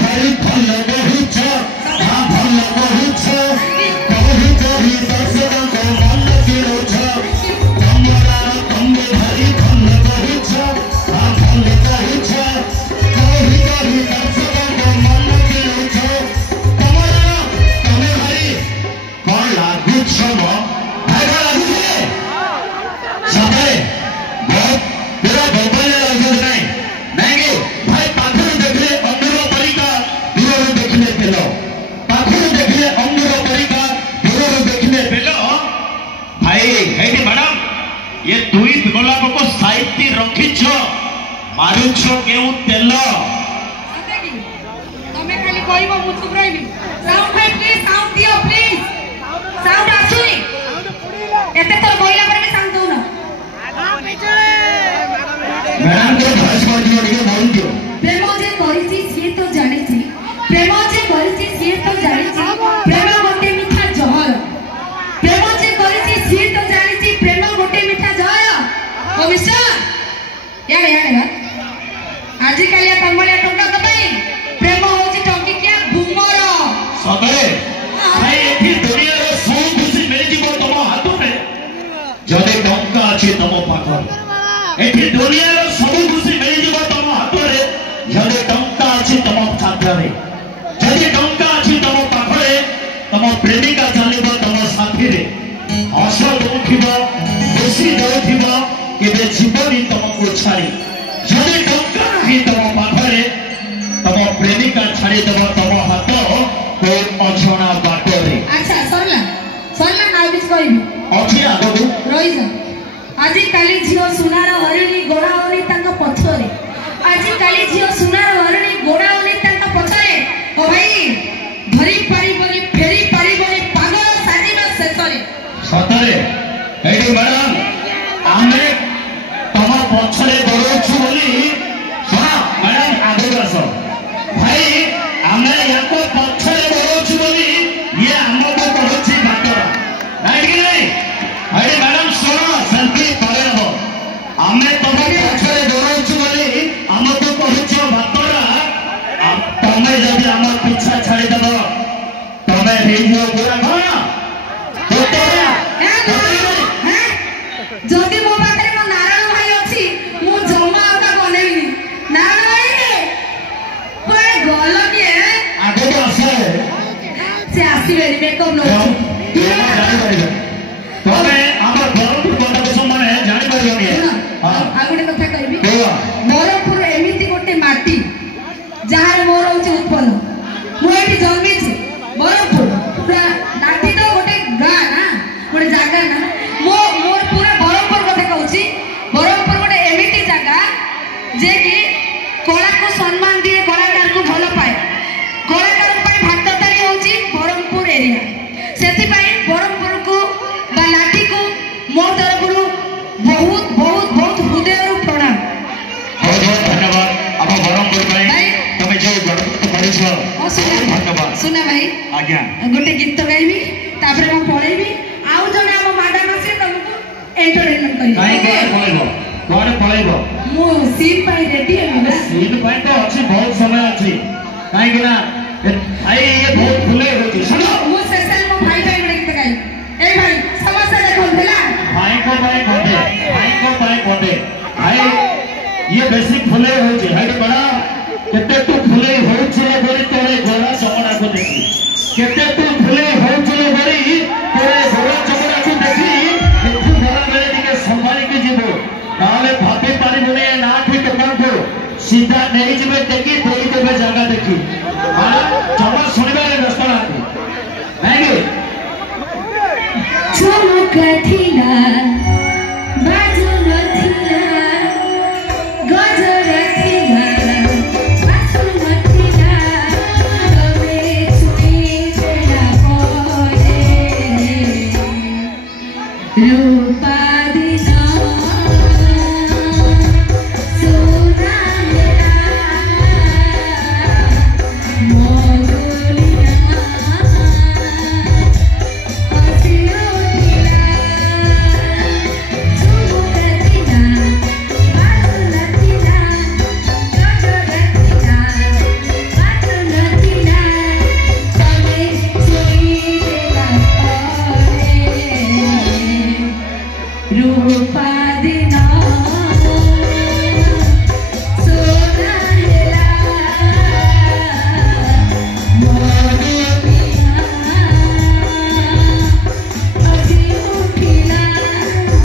भाई भल बहुछ हां भल बहुछ कहू कही दर्शक को मन किरोछ तमरा तमे भाई भल बहुछ हां भल बहुछ कहू कही दर्शक को मन किरोछ तमरा तमे भाई कोन लागुछ भाई लागुछ सबे बहुत तेरा मोबाइल लागुछ नहीं भाई पाखर देखले अंगुर परिका दूर देखले पेलो पाखर देखले अंगुर परिका दूर देखले पेलो भाई हेडी मैडम ये दुई गोलाप को साइती रखिछ मारुछ केउ तेल तमे खाली कहबो मु चुप रहिबी साउंड भाई प्लीज साउंड दियो प्लीज साउंड आसुनी एते तो बोइला पर भी साउंड दो ना मैडम को भाष बाजी के बोल दियो प्रेम जे करिछि से तो जानिछि प्रेम जे करिछि से तो जानिछि प्रेम गोटे मिठा जहर प्रेम जे करिछि से तो जानिछि प्रेम गोटे मिठा जहर ओ मिस्टर यार आजि कालिया तमलिया टंका कतई प्रेम होछि टंकी क्या घुमर सतरे भाई एठी दुनिया रो सब खुशी मिल जीवो तम हाथ में जदे टंका अछि तम पाखर एठी दुनिया रो सब खुशी मिल जीवो तम हाथ में जदे टंका अछि तम छात्र रे जदे टंका अछि तम पाखरे तम प्रेमिका जानिबो तम साथी रे हस दउथिबो खुशी दउथिबो केबे जीवनी तमको छाड़ी जदे टंका नाही तम पाखरे तम प्रेमिका छाड़ी देबो तम हाथ को अछना बाटरे अच्छा सरला ना किछ कहबी अछि आगो रहि जा आजि काली झियो सुनार हरिणी गोड़ाओनी तांका पछरे आजि काली झियो सुनार हरिणी गोड़ाओनी तांका पछरे ओ भाई धरी पारिबोनी फेरी पारिबोनी पागल साजिनो सेसरे सतरे एडी मैडम आमे तम पछरे दौड़छु बोली सुना मैडम आगे आसो भाई आमे याको पछरे दौड़छु बोली ये हमको कहछि बाटरा नहीं कि नहीं अरे मैडम सुनो शांति करे हो आमे तम पछरे दौड़छु बोली हमको कहछि बाटरा तमे जदी हमर पीछा छाड़ी देबो तमे हेइयो पूरा भरा तोरा जदी मो पाखरे मो नारायण भाई अछि मु जमा आदा बनेइनी नारायण भाई कोई गल के आगे तो आसे से आसीबे मेकअप नो तमे हमर बरमपुर कोटा देश माने जानि परियोनी हां आ गोटे कथा कहबी बरमपुर एमिति गोटे माटी जहार मोर होछि उत्पन्न मु एठी जन्मी छी बरमपुर पूरा नाटी तो गोटे गां ना गोटे जागा ना मोर पूरा बरमपुर कथा कहूछि बरमपुर गोटे एमिति जागा जे कि कला को सम्मान दिए कलाकार को भलो पाए कलाकार पाए भागदारी होछि बरमपुर एरिया सेति पाए बरमपुर को बा लाठी को मोर तरफरु बहुत बहुत बहुत हृदय रु प्रणाम बहुत बहुत धन्यवाद अब बरमपुर भाई तमे जो करिसो धन्यवाद सुना भाई आज्ञा गोटे गीत गाइबी तापर हम पळेबी आउ जने हम मैडम से तुमको एंटरटेनमेंट करी काई कोन पळेबो मो सीट पाई रेडी है ना सीट पाई तो अछि बहुत समय अछि काई कि ना भाई ये बहुत फुले होती सुनो मो स्पेशल मो भाई भाई गीत गाई ए भाई समस्या देखो देला भाई को भाई कोटे भाई ये बेसिक फुले होची हाइट बड़ा केते तो फुले होची रे बड़ी तोरे गोरा चमड़ा को देखी केते तो फुले होची रे बड़ी तोरे गोरा चमड़ा को देखी एथु बड़ा बेले टिके संभाली के जीवो ताले भाबे पारी बने ना ठीक टकन को सीधा नहीं जीवे देखी थोड़ी देबे जगह देखी हां जमा सुनिबारे व्यस्त रहती नहीं चुमुक थिला बाजु नथिला गजर थिला बासु नथिला कबे छुई तेरा परे रूपा दिना सोना मेरा रूपा